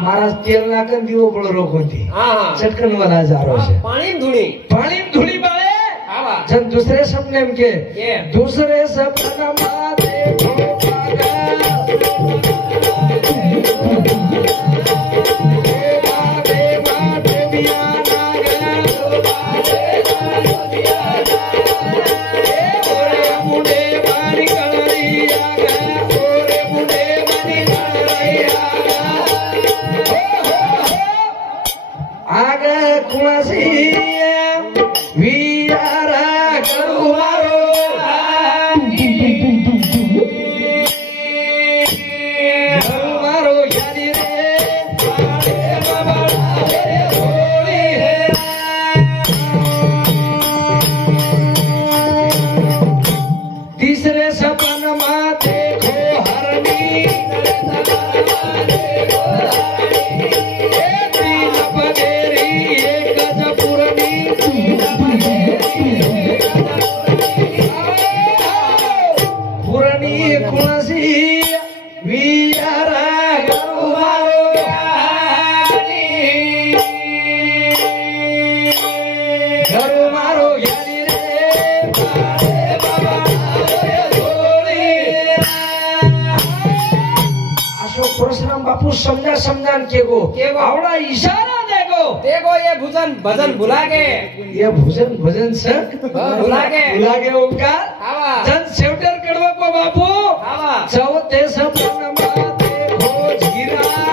महाराज तेल नाकन दिवो बळो रोग होती चटकन वाला जारो छे पाणी धूली बाळे जन दूसरे सपने में के दूसरे सपना मा देखो समझान के गो आवड़ा इशारा देखो ये भजन भुला से भुला के ओंकार जन शेवटर कडवा को बापू चौथे सपन देखो झीरा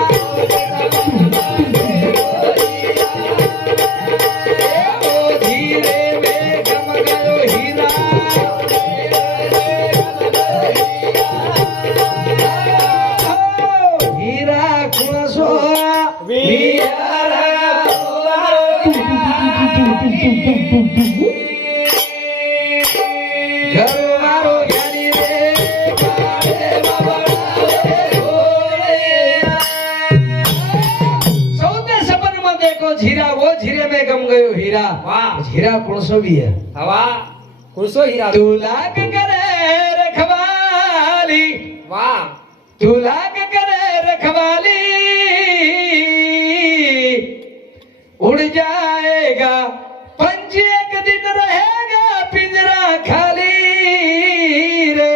धीरे में गम गयो हीरा हीरा कौन भी है कौन हीरा तू लाग करे रखवाली तू लाग करे रखवाली उड़ जाएगा पंछी एक दिन रहेगा पिंजरा खाली रे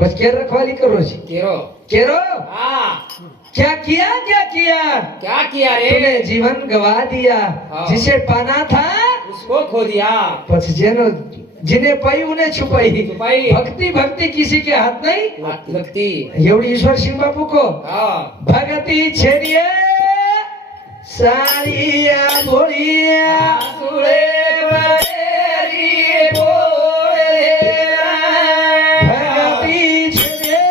बस क्या रखवाली करो जी केरो क्या किया रे तूने जीवन गवा दिया जिसे पाना था उसको खो दिया पछ जिन्हें पाई उन्हें छुपाई भक्ति किसी के हाथ नहीं लगती एवढी ईश्वर सिंह बापू को भगती छेड़िए साड़िया बोलिया सुरे बरेरी बोले भगती छेड़िए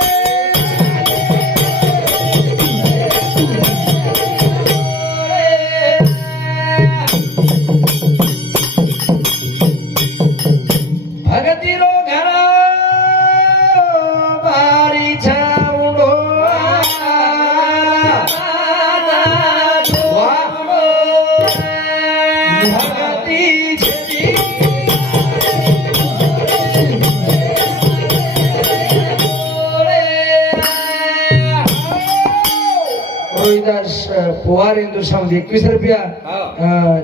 पोवार इंदूर सामध्ये 21 रुपया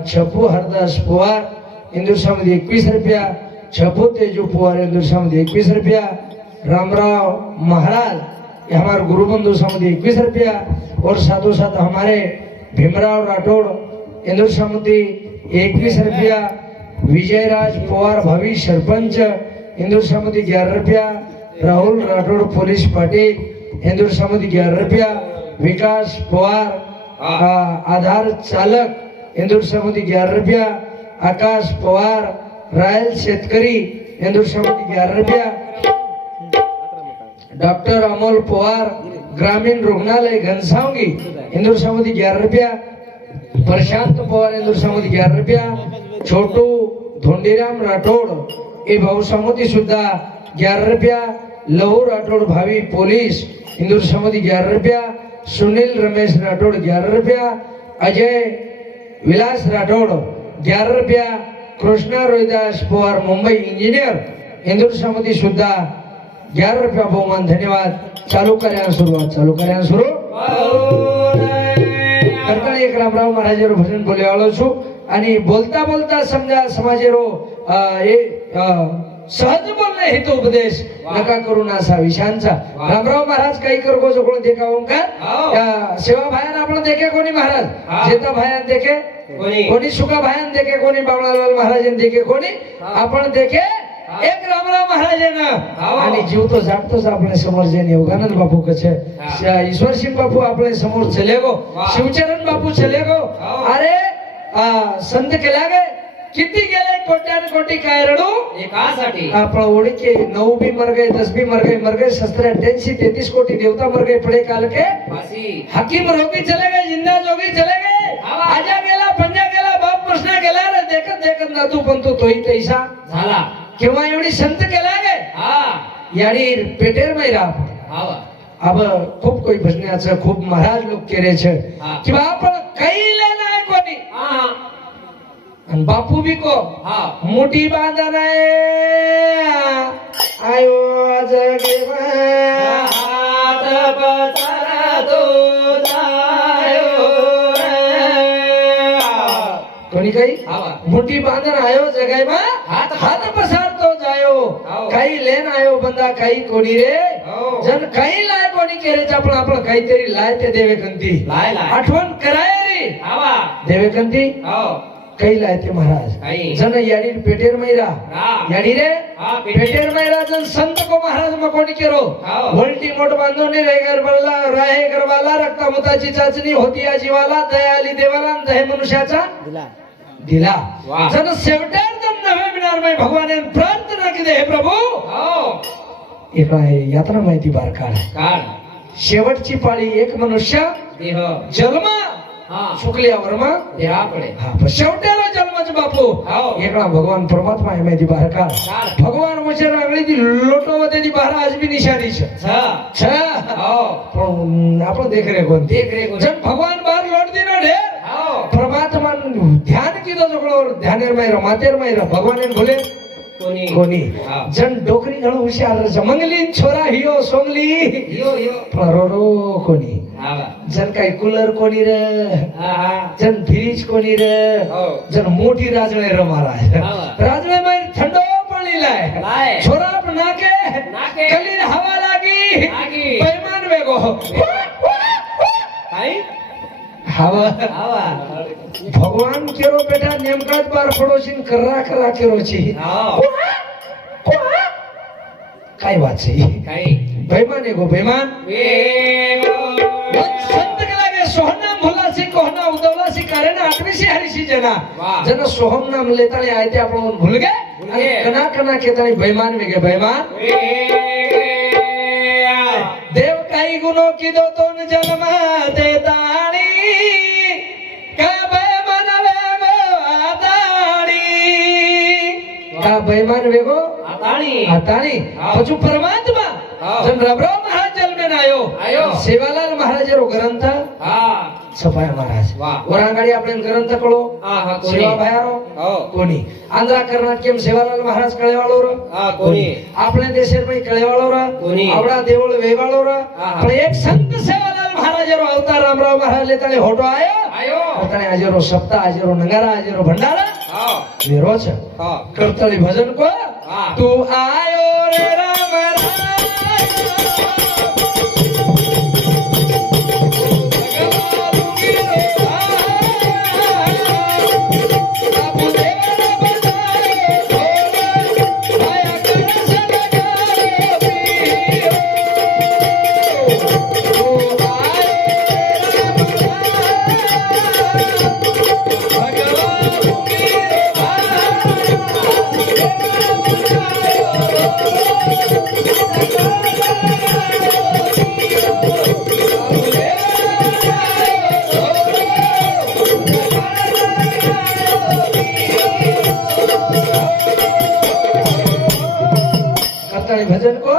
छपू हरदास पोवार इंदूर सामध्ये 21 रुपया छपू तेजू पोवार इंदूर सामध्ये 21 रुपया रामराव महाराज हमारे गुरु बंधु सामध्ये 21 रुपया और साथों साथ हमारे भीमराव राठौड़ इंदूर सामध्ये 21 रुपया विजयराज पवार भावी सरपंच इंदूर सामध्ये 11 रुपया राहुल राठौड़ पुलिस पाटील इंदूर सामध्ये 11 रुपया विकास पवार आधार चालक इंदूर सामध्ये 11 रुपया आकाश पवार रायल शेतकरी इंदूर सामध्ये 11 रुपया डॉक्टर अमोल पवार ग्रामीण रुग्णालय घनसावंगी इंदूर सामध्ये 11 रुपया प्रशांत पवार इंदूर सामध्ये 11 रुपया छोटू धोंडीराम राठौड़ ए भाऊ सामोती सुद्धा 11 रुपया लहू राठौड़ भावी पोलीस इंदूर सामध्ये 11 रुपया सुनील रमेश राठौड़ 11 रुपया अजय विलास राठौड़ 11 रुपया कृष्णा रोहिदास पवार मुंबई इंजिनियर इंदूर सामध्ये सुद्धा 11 रुपया बहुमान धन्यवाद चालू करा सुरुवात चालू करा सुरू अटाणे एक रामराव महाराजेरो भजन बोले वाळो छु आणि बोलता बोलता समजा समाजेरो हे सहज बोलणे हेतु उपदेश नका करू ना असा विषयांचा रामराव महाराज काही करगो जोकडून देखा ओंकार सेवा भायान आपण देखे कोणी महाराज जेता भायान देखे कोणी सुका भायान देखे कोणी बावळालाल महाराजन देखे कोणी आपण देखे एक रामराव महाराजांना आणि जीव तो जागतोच आपल्या समोर जे योगानंद बापू कसे ईश्वर सिंह बापू आपल्या समोर चले गो शिवचरण बापू चले गो अरे संत केला गे किती गेले कोट्यान कोटी काय रडू एकासाठी आपण ओळखे 9 भी मर गए 10 भी मर गए 88 33 कोटी देवता मर गए पड़े काल के हकीम रोगी चले गए जिंदा जोगी चले गए आजा गेला पंजा गेला बाप प्रश्न गेला रे देखत नातू पण तोही तैसा झाला केव्हा एवढी संत केला गे याडी पेटेर मैरा अब खूप कोई भजनाचं खूप महाराज लोक केले छे कि आपण काही लेना है कोणी आणि बापू भी को मोठी बांधन आयो जगे हात पसारा तो जायो कोणी काही मोठी बांधन आयो जगाय मा हात पसार तो जायो काही लेन आयो बंदा काही कोणी रे जन काही लाय कोणी केले आपण काहीतरी लाय ते देवे कंती आठवण कराय रे देवे कंती काही लाय ते महाराज जन याडी पेटेर मैरा याडी रे पेटेर मैरा जन संत को महाराज म कोणी केरो उलटी मोठ बांधून राहे गरवाला रक्तमुताची चाचणी होती या जीवाला दया आली देवाला दहे मनुष्याचा दिला जन शेवटार जन नवे मिळणार भगवान प्रार्थना की दे प्रभू एक यात्रा माहिती बार काळ शेवटची पाळी एक मनुष्य जन्म शुक्लिया वर्मा देहाकडे शेवट्याला जन्माचे बापू एकडा भगवान परमात्मा आहे माहिती बाहेर का भगवान मुझे रांगली ती लोटो मध्ये ती बाहेर आज भी निशानी आपण देख रे कोण जन भगवान बाहेर लोट दिनो ढे परमात्मा ध्यान कीधो जोकडो ध्यानेर मायरा मातेर मायरा भगवान बोले कोणी जन डोकरी घणो हुशार मंगलीन छोरा हियो सोंगली परोरो कोणी जन काही कूलर कोणी रे जन फ्रीज कोणी रे जन मोठी राजळे रे महाराज राजळे माय थंडो पाणी लाय छोरा पण नाके कलीन हवा लागी बेईमान वेगो काय हवा भगवान केरो बेटा नेमकाच बार पडोशीन करा केरो छी काय बात છે काय बेईमान एगो बेईमान संत के लागे सोहम नाम भोला सी कोहना उदवला सी कारण 8वी सी हरिशी जना सोहम नाम लेताळे आयते आपण भूल गए कना केताळे बेईमान वेगे बेईमान देव काही गुनो की दो तोन जन्म देताणी का बेईमान वेगो आताणी का बेईमान वेगो आताणी पछू परमात्मा जन रामराव महाराज जन्मेन आयो सेवालाल महाराजेरो ग्रंथ सफाया महाराज वरांगाडी आपण ग्रंथ कळो सेवा भायारो कोणी आंध्रा कर्नाटकेम सेवालाल महाराज कळेवाळो र कोणी आपल्या देशेर मै कळेवाळो र कोणी आवडा देवळ वेवाळो र पण एक संत सेवालाल महाराजेरो अवतार रामराव महाराज लेताळे होटो आयो तणे आजेरो सप्ताह आजेरो नगारा आजेरो भंडारा वेरोच करतळी भजन को तू आयो रे राम राम भजन को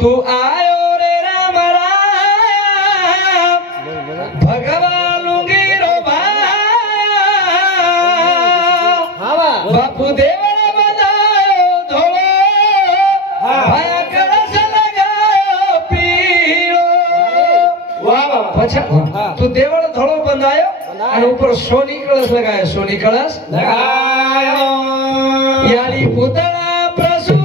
तू आयो रे राम राम भगवान लुंगीरो बापू देवड़ा बजायो धोलो भाया कलश लगायो पीळो तू देवड़ धोळो बंधायो અને ઉપર સોની કળશ લગાયો, સોની કળશ લગાયો યાલી પૂતળા પ્રસુર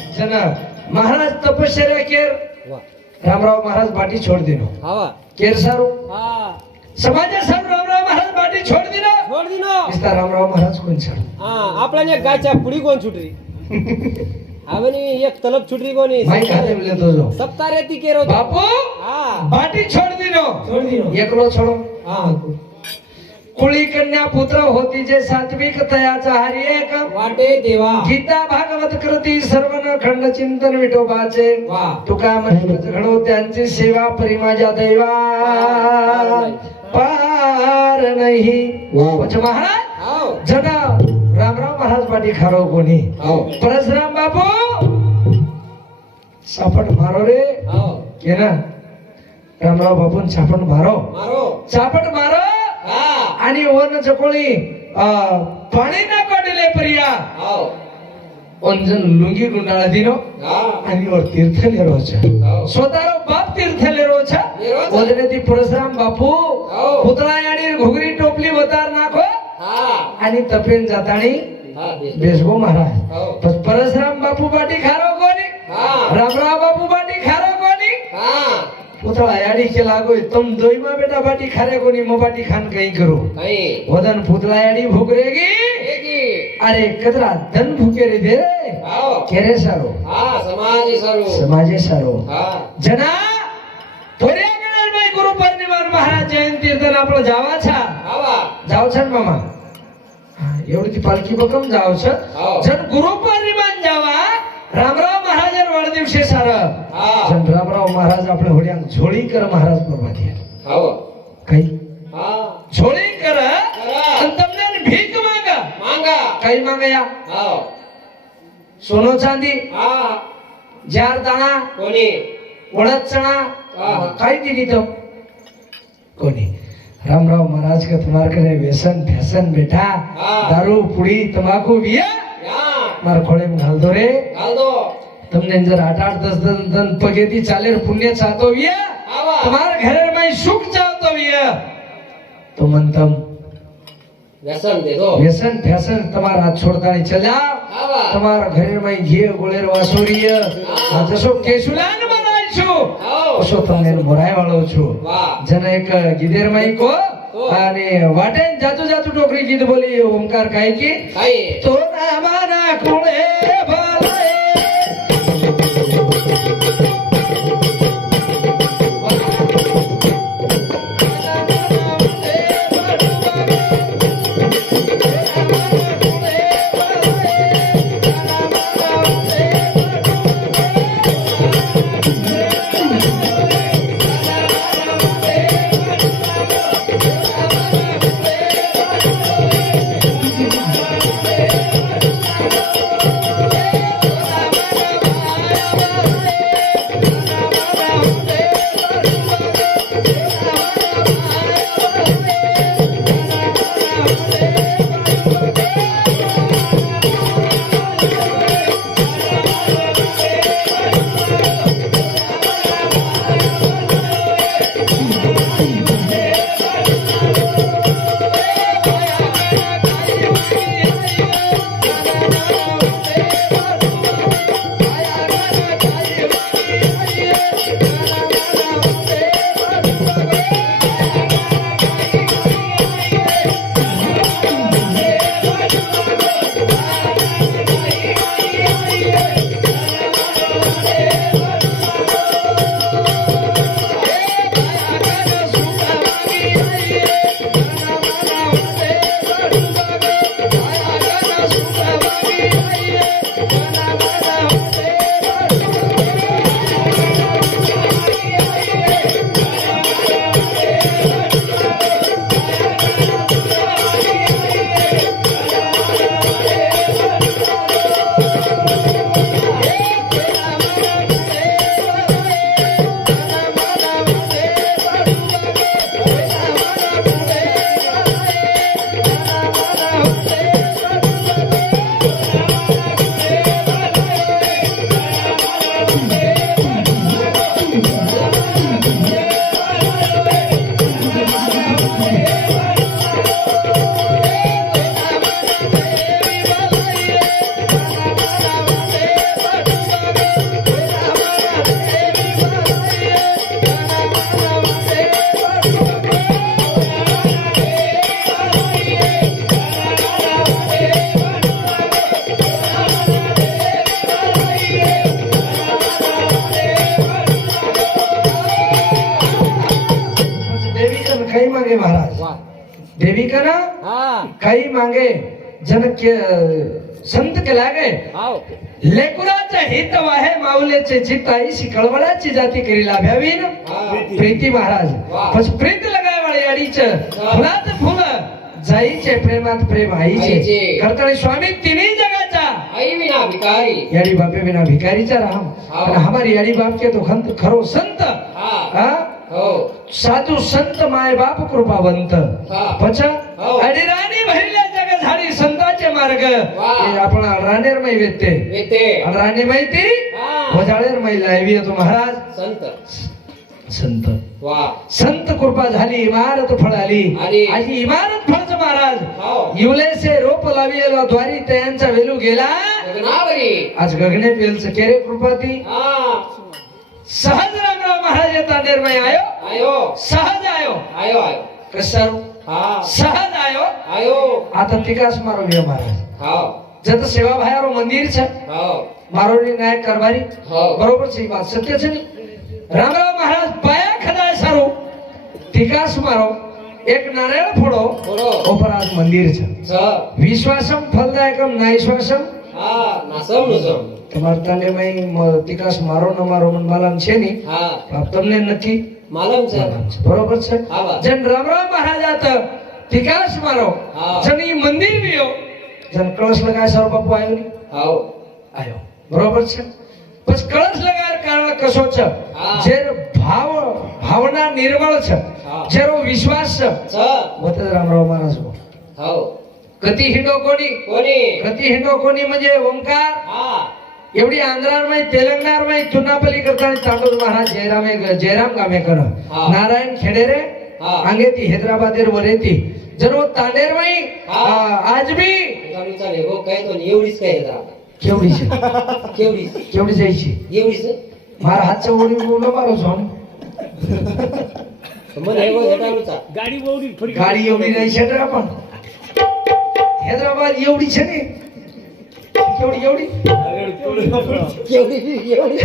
महाराज तपश्चर्या केर रामराव महाराज बाटी छोड़ दिनो आवा केर सारू हा समाजा सारू रामराव महाराज बाटी छोड़ दिनो छोड दिनो इस्ता रामराव महाराज कोण सारू हा आपल्याने एक गायच्या पुढी कोण छुटरी आवनी एक तलब छुटरी कोणी माई खाते मिले तो जो सप्ताह रेती केरो बापू हा बाटी छोड़ दिनो एकलो छोड़ो हा कुळी कन्या पुत्र होती जे सात्विक तयाचा हरी एक वाटे देवा गीता भागवत कृती सर्वन खंड चिंतन विठोबाचे वा तुका म्हणत घडो त्यांची सेवा परी माझ्या दैवा पार नाही वच महाराज हाव जना रामराव महाराज पाटी खारो कोणी हाव परशुराम बापू सापट मारो रे हाव के ना रामराव बापून सापट मारो मारो सापट मारो हा आणि वन चकोळी पाणी ना काढले प्रिया हाव अंजन लुंगी गुंडाळा दिनो हा आणि वर तीर्थ लेरोच हाव स्वतःरो बाप तीर्थ लेरोच लेरोच. ओदने ती परशुराम बापू हाव. पुतळा आणि घुगरी टोपली वतार नाखो हा आणि तपेन जातानी हा बेसगो महाराज हाव पण परशुराम बापू बाटी खारो कोणी हा रामराव बापू बाटी खारो कोणी हा पुतळा याडी केला गो तुम दोईमा बेटा बाटी खारे कोणी मो बाटी खान कहीं करो काही वदन पुतळा याडी भुगरेगी एकी अरे कदरा धन भूके रे दे रे हाव केरे सारो हा समाज सरू समाजे सारो हा जना थोड्या गणर बाई गुरु पौर्णिमा महाराज जयंती तीर्थन आपलं जावाछा आवा जाव छन मामा हा, एवढी ती पालखी बकम जाव छ हाव. जन गुरु पौर्णिमा जावा रामराव महाराज वाढदिवशी सार हा जन रामराव महाराज आपल्या होड्यांक झोळी कर महाराज प्रभाती हाव काही हा झोळी कर आणि તમને भीक मागा मांगा काही मागया हाव सोनो चांदी हा जार दाणा कोणी ओळख चणा हा. काही दिली तो कोणी रामराव महाराज के तुम्हार करे व्यसन फैसन बेटा हा. दारू पुड़ी तंबाकू बिया या मार खोड़े में घाल दो रे घाल दो तुमने जर 8-8 10 पगेती चाले पुण्य चाहतो बिया आवा तुम्हार घर में सुख चाहतो बिया तो मनतम व्यसन दे दो व्यसन फैसन तुम्हारा हाथ छोड़ता नहीं चल जाओ आवा તમારા ઘરમાં ઘી ગોળેર વાસોરીય જશો કેશુલાન બનાય છો હાવ ઓસો તમને મોરાય વાળો છો વાહ જને એક ગીધેર માઈ કો અને વાટે જાતું જાતું ટોકરી ગીત બોલી ઓમકાર કાઈ की काही તો નામાના કોળે ભલાએ ठीक है ना हा काही मागे जन के संत के लागे हाव लेकुराचं हित वाहे माऊलेचे चित्त आईशी कळवळाची जाती करी लाभ्यावी ना प्रीती महाराज वा. पछ प्रीत लगाय वाळी अडीच फुलात फुल जाईचे प्रेमात प्रेम आईचे आईचे. कर्तळे स्वामी तिन्ही जगाचा आई विना भिकारी याडी बापे बिना भिकारीचा राम हाँ. आणि हमारी याडी बाप के तो खंत खरो संत हा हा हो साधू संत माय बाप कृपावंत हा. पच हो. अडिराणी भरल्या जग झाडी संताचे मार्ग वा. हे आपण राणेर मै वेते येते राणी माहिती हा. वजाळेर मै लावी तो महाराज संत संत वा संत कृपा झाली इमारत फळाली आली. आजी इमारत फळच महाराज हो. इवलेसे रोप लाविलो द्वारी त्यांचा वेलू गेला गगनावरी आज गगने पेलच केरे कृपा ती हा सहज रामराव महाराज येता निर्मय आयो आयो सहज आयो आयो आयो कसं हा सहज आयो आयो आता तिकास मारो व्यो महाराज हाव जत सेवा भायारो मंदिर છે हाव મારોની નાયક કરવારી हो. બરોબર છે એ વાત સત્ય છે ને રામરાવ મહારાજ પાયા ખદાય સારું તિકાસ મારો એક નારાયણ ફોડો ફોડો. ઉપર આજ મંદિર છે छ વિશ્વાસમ ફલદાયકમ નાઈશ્વાસમ हा नासम नुसम તમાર તાને મય તિકાસ મારો ન મારો મન માલમ છે ની हा તમને નક્કી मालम छ માલમ છે બરોબર છે હા વાત. જન રામરાવ મહારાજ આત તિકાસ મારો હા. જન ઈ મંદિર વિયો જન કળશ લગાય સારો બાપુ આયો ની हाव आयो बरोबर છે પછી કળશ લગાર કારણ કશો છે હા. જે ભાવના નિર્મળ છે હા. જેનો વિશ્વાસ છે छ મત રામરાव महाराज हाव गती हिंडो कोणी कोणी गती हिंडो कोणी म्हणजे ओंकार हा एवढी आंध्रारमय तेलंगणारमय चुनापली करताना तांडूर महाराज जयराम गामे कर हा. नारायण खेडेरे हा. अंगेती हैदराबादेर वरेती जर वो तांडेरमय हा. आज भी चालू चाले हो काय तो एवढीच काय येतात केवढी છે केवढी केवढी जायची एवढीच मारा हातच्या ओढी बोललो मारो છો મને એવો જટાલું ગાડી બહુ થોડી ગાડી એવડી નહીં છે ને પણ હૈદરાબાદ એવડી છે ને કેવડી એવડી केवढी एवढी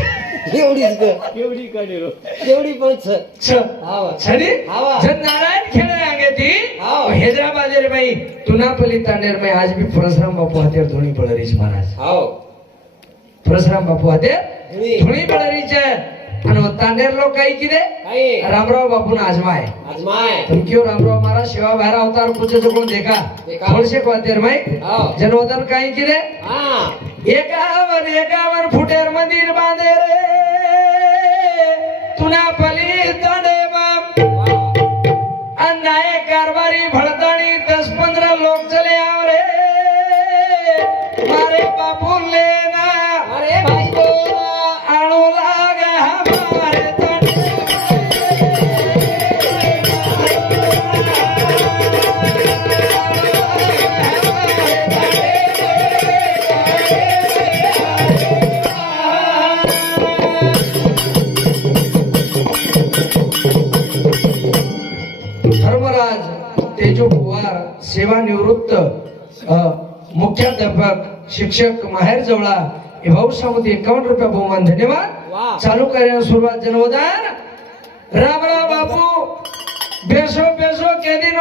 एवढीच ग કેવડી કાઢેલો केवढी पण छ छ हावा छडी हावा. जन नारायण खेळे अंगेती हाव. हैदराबाद रे भाई तुनापली तांडेर में आज भी परशुराम बापू हातेर धोणी पडरीच महाराज हाव परशुराम बापू हातेर धुणी. धोणी पडरीच आणि वो तांडेर लोक काही किदे काय रामराव बापू आजमाय आजमाय तुम क्यों रामराव महाराज सेवा बाहेर अवतार पूछे कोण देखा देखा. थोडसे क्वातेर में हाव. जनोदर काही किदे हा एकावर मंदिर बांधे रे तुनापली तांडे बाप अन्याय कारभारी भडतानी 10-15 लोक चले आव रे मारे बापू लेना अरे भाई बोला आणू लागा हमारे तांडे धर्मराज तेजो पवार सेवानिवृत्त मुख्याध्यापक शिक्षक माहेर जवळा हे भाऊसामध्ये 51 रुपये बहुमान धन्यवाद वा. चालू कार्याला सुरुवात जनवदान रामराव बापू बेसो बेसो के दिन